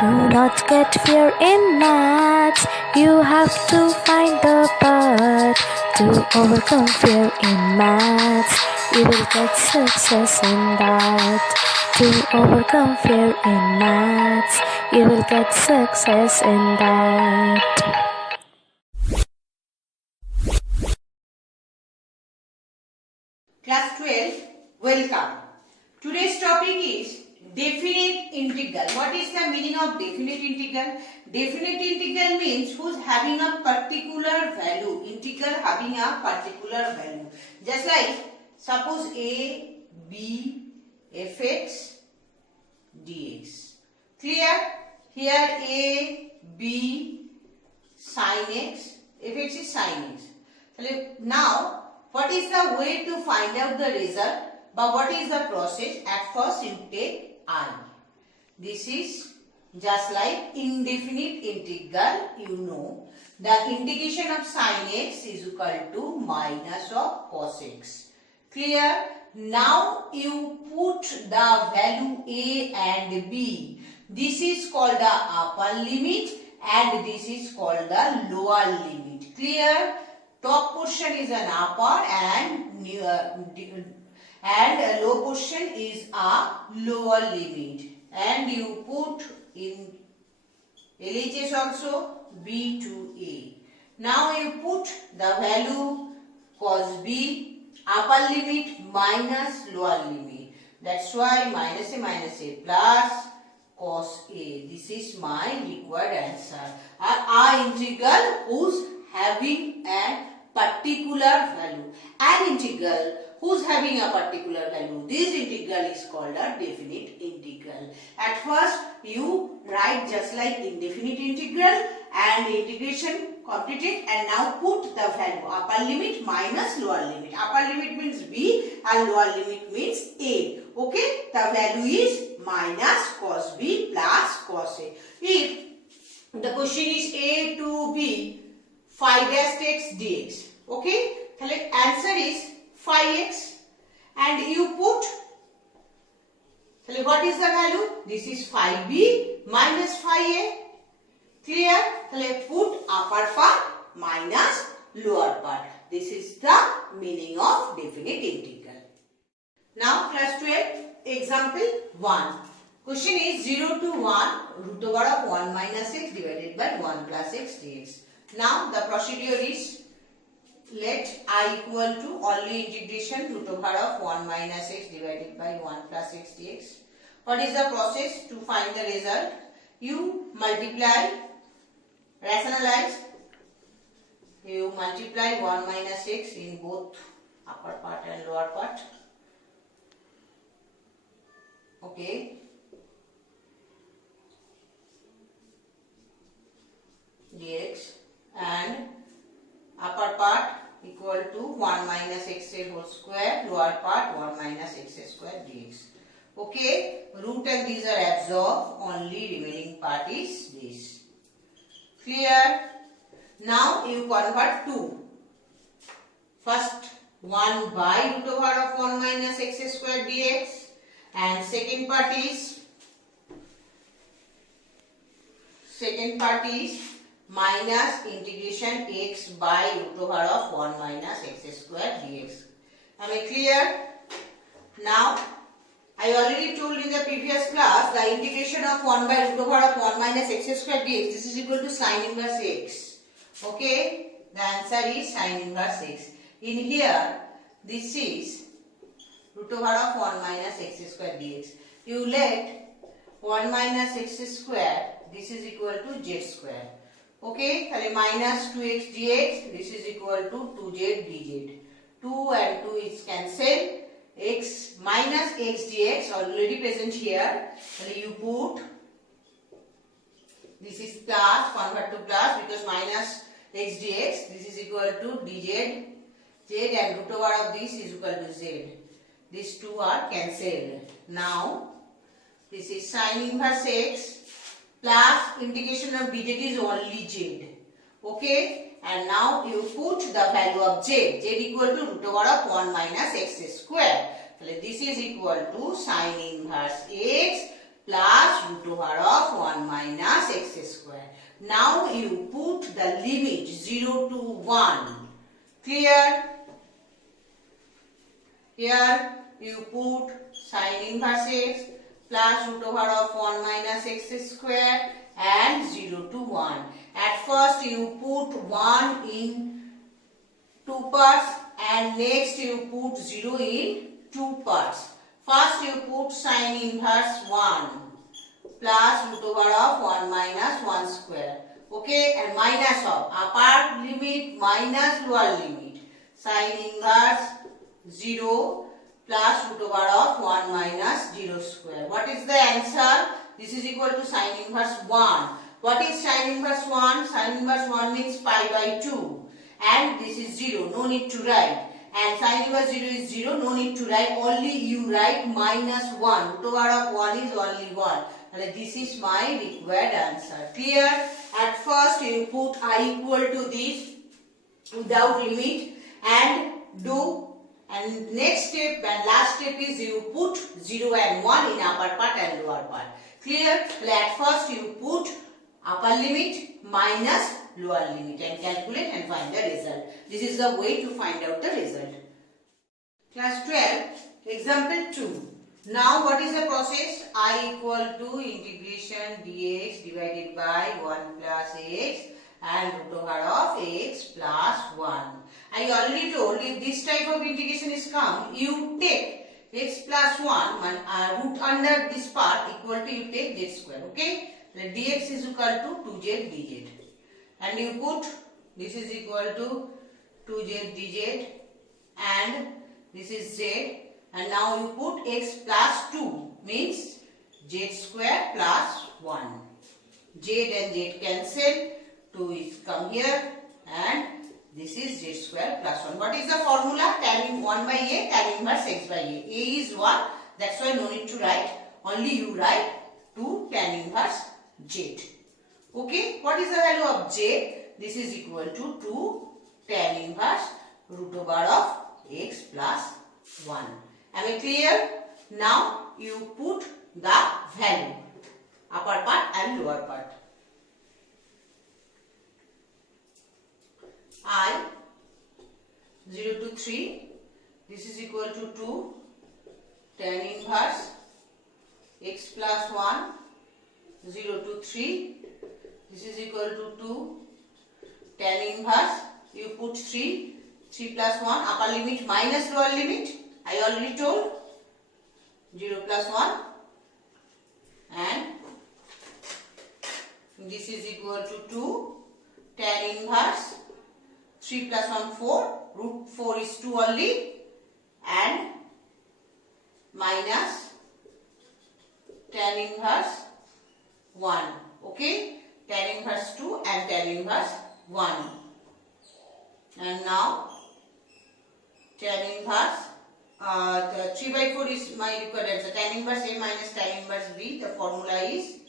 Do not get fear in maths. You have to find the path to overcome fear in maths. You will get success in that. To overcome fear in maths, you will get success in that. Class 12, welcome. Today's topic is definite integral. What is the meaning of definite integral? Definite integral means who's having a particular value. Integral having a particular value. Just like suppose a, b, fx, dx. Clear? Here a, b, sin x, fx is sin x. Now, what is the way to find out the result? But what is the process? At first you take I. This is just like indefinite integral. You know the integration of sin x is equal to minus of cos x. Clear? Now you put the value a and b. This is called the upper limit and this is called the lower limit. Clear? Top portion is an upper and low portion is a lower limit. And you put in LHS also B to A. Now you put the value cos B, upper limit minus lower limit. That's why minus A plus cos A. This is my required answer. Our integral whose having a particular value. An integral who's having a particular value. This integral is called a definite integral. At first you write just like indefinite integral and integration completed, and now put the value upper limit minus lower limit. Upper limit means b and lower limit means a. Okay, the value is minus cos b plus cos a. If the question is a to b 5x dx. Okay, the answer is 5x and you put, what is the value? This is 5b minus 5a. Clear? Put upper part minus lower part. This is the meaning of definite integral. Now class 12, example 1. Question is 0 to 1 root over of 1 minus x divided by 1 plus x dx. Now the procedure is, let I equal to only integration root over of 1 minus x divided by 1 plus x dx. What is the process to find the result? You multiply, rationalize. You multiply 1 minus x in both upper part and lower part. Okay. Dx. And upper part equal to 1 minus x whole square, lower part 1 minus x square dx. Okay, root and these are absorbed, only remaining part is this. Clear? Now you convert to first 1 by root over of 1 minus x square dx, and second part is minus integration x by root over of 1 minus x square dx. Am I clear? Now, I already told in the previous class the integration of 1 by root over of 1 minus x square dx. This is equal to sin inverse x. Okay? The answer is sin inverse x. In here, this is root over of 1 minus x square dx. You let 1 minus x square, this is equal to z square. Okay, minus 2x dx, this is equal to 2z dz. 2 and 2 is cancelled. X minus x dx already present here. You put, this is plus, convert to plus because minus x dx, this is equal to dz. Z and root over of this is equal to z. These two are cancelled. Now, this is sin inverse x plus integration of dz is only z. Okay, and now you put the value of z. Z equal to root over of 1 minus x square. This is equal to sin inverse x plus root over of 1 minus Now you put the limit 0 to 1. Clear? Here you put sin inverse x plus root over of 1 minus x square and 0 to 1. At first you put 1 in 2 parts and next you put 0 in 2 parts. First you put sin inverse 1 plus root over of 1 minus 1 square. Okay, and minus of upper limit minus lower limit. Sin inverse 0 plus root over of 1 minus 0 square. What is the answer? This is equal to sin inverse 1. What is sin inverse 1? Sin inverse 1 means pi by 2. And this is 0. No need to write. And sin inverse 0 is 0. No need to write. Only you write minus 1. Root over of 1 is only 1. And this is my required answer. Clear? At first you put I equal to this without limit and do. And next step and last step is you put 0 and 1 in upper part and lower part. Clear? Well, at first you put upper limit minus lower limit and calculate and find the result. This is the way to find out the result. Class 12, example 2. Now what is the process? I equal to integration dx divided by 1 plus x and root over of x plus 1. I already told if this type of integration is come, you take x plus 1 root under this part equal to you take z square. Okay? Then dx is equal to 2z dz. And you put this is equal to 2z dz and this is z. And now you put x plus 2 means z square plus 1. Z and z cancel. 2 is come here and this is z square plus 1. What is the formula? Tan 1 by a, tan inverse x by a. A is 1. That's why no need to write. Only you write 2 tan inverse z. Okay. What is the value of z? This is equal to 2 tan inverse root over of x plus 1. Am I clear? Now you put the value. Upper part and lower part. I 0 to 3, this is equal to 2 tan inverse x plus 1, 0 to 3, this is equal to 2 tan inverse, you put 3 plus 1, upper limit minus lower limit, I already told, 0 plus 1 and this is equal to 2 tan inverse 3 plus 1 4, root 4 is 2 only and minus tan inverse 1. Okay, tan inverse 2 and tan inverse 1. And now tan inverse 3 by 4 is my required answer. Tan inverse A minus tan inverse B. The formula is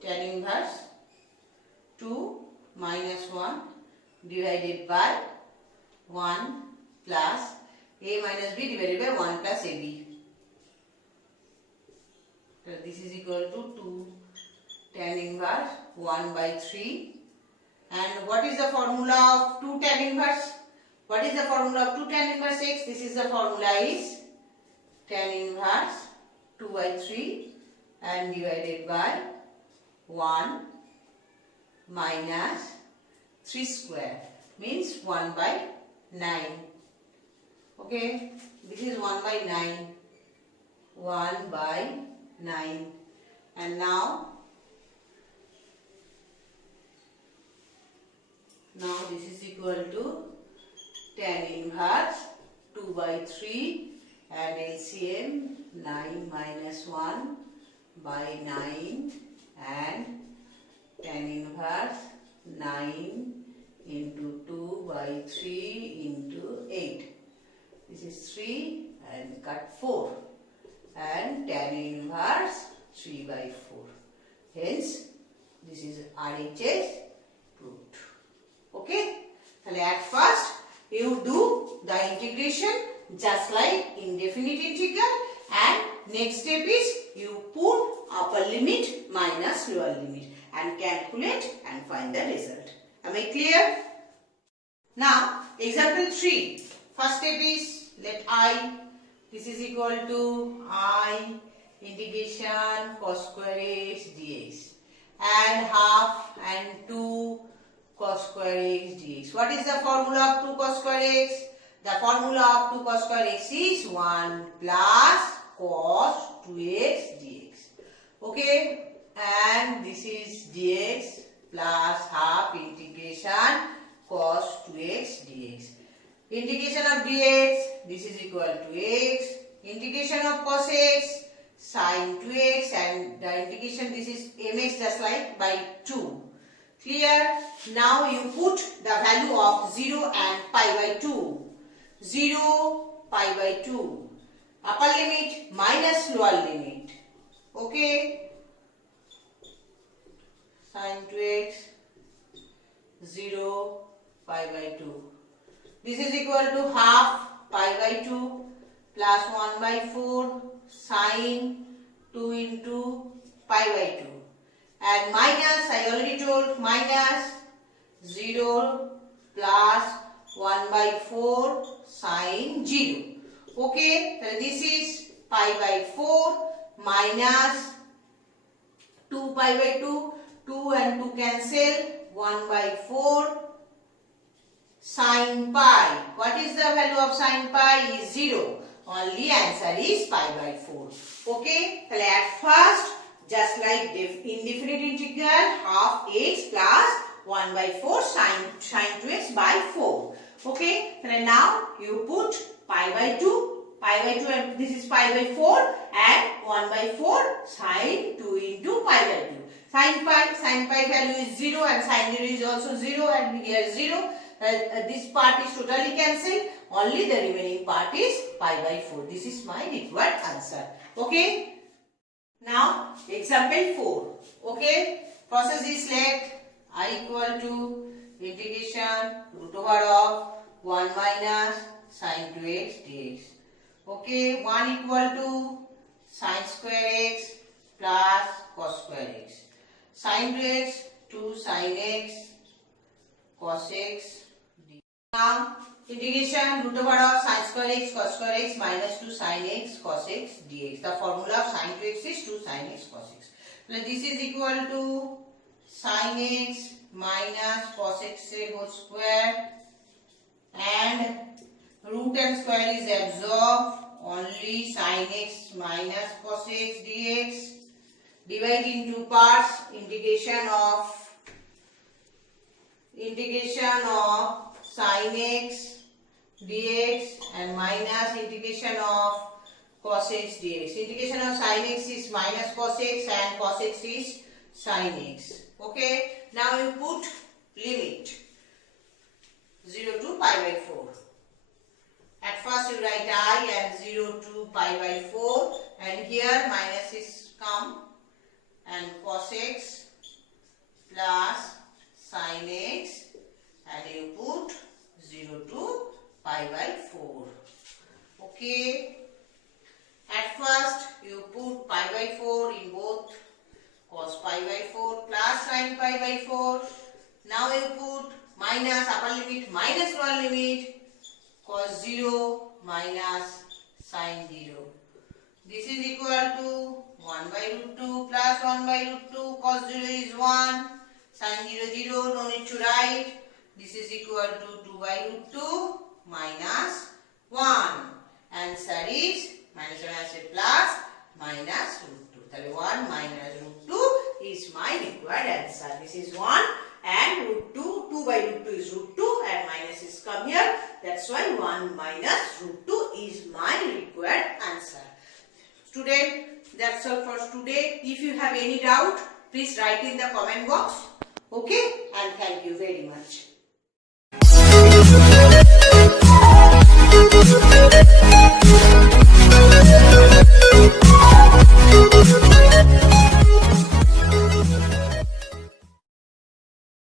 tan inverse 2 minus 1 divided by 1 plus A minus B divided by 1 plus AB. So this is equal to 2 tan inverse 1 by 3. And what is the formula of 2 tan inverse? What is the formula of 2 tan inverse x? This is the formula is tan inverse 2 by 3 and divided by 1 minus 3 square means 1 by 9. Okay, this is 1 by 9. 1 by 9. And now this is equal to tan inverse 2 by 3 and LCM 9 minus 1 by 9 and tan inverse 9 into 2 by 3 into 8. This is 3 and cut 4 and tan inverse 3 by 4. Hence, this is RHS proved. Okay? So at first, you do the integration just like indefinite integral and next step is you put upper limit minus lower limit and calculate and find the result. Am I clear? Now, example 3. First step is let I, this is equal to I integration cos square x dx and half and 2 cos square x dx. What is the formula of 2 cos square x? The formula of 2 cos square x is 1 plus cos 2x dx. Okay, and this is dx plus half integration cos 2x dx. Integration of dx, this is equal to x. Integration of cos x, sin 2x, and the integration, this is mx just like by 2. Clear? Now you put the value of 0 and pi by 2. 0, pi by 2. Upper limit minus lower limit. Okay? Sin 2x, 0, pi by 2. This is equal to half pi by 2 plus 1 by 4 sin 2 into pi by 2. And minus, I already told, minus 0 plus 1 by 4 sin 0. Okay, so this is pi by 4 minus 2 pi by 2. 2 and 2 cancel. 1 by 4 sin pi. What is the value of sin pi? Is 0. Only answer is pi by 4. Okay, so at first, just like indefinite integral half x plus 1 by 4 sin 2x by 4. Okay, so now you put pi by 2 and this is pi by 4 and 1 by 4 sin 2 into pi by 2. Sin pi value is 0 and sin 0 is also 0 and here 0. This part is totally cancelled. Only the remaining part is pi by 4. This is my required answer. Okay. Now example 4. Okay. Process is let I equal to integration root over of 1 minus sin 2x dx. Okay. 1 equal to sin square x plus cos square x. Sin 2x, 2 sin x cos x dx. Now integration root over of sin square x cos square x minus 2 sin x cos x dx. The formula of sin 2x is 2 sin x cos x. So this is equal to sin x minus cos x whole square and root and square is absorbed. Only sin x minus cos x dx. Divide into parts. Integration of sin x dx and minus integration of cos x dx. Integration of sin x is minus cos x and cos x is sin x. Okay. Now you put limit 0 to pi by 4. At first you write I and 0 to pi by 4 and here minus is come and cos x plus sin x and you put 0 to pi by 4. Okay. At first you put pi by 4 in both cos pi by 4 plus sin pi by 4. Now you put minus upper limit minus lower limit cos 0 minus sin 0. This is equal to 1 by root 2 plus 1 by root 2 cos 0 is 1 sin 0 0 no need to write. This is equal to 2 by root 2 minus 1. Answer is minus 1 answer plus minus root 2. That 1 minus root 2 is my required answer. This is 1 and root 2. 2 by root 2 is root 2 and minus is come here. That's why 1 minus root 2 is my required answer. Student, that's all for today. If you have any doubt, please write in the comment box. Okay, and thank you very much.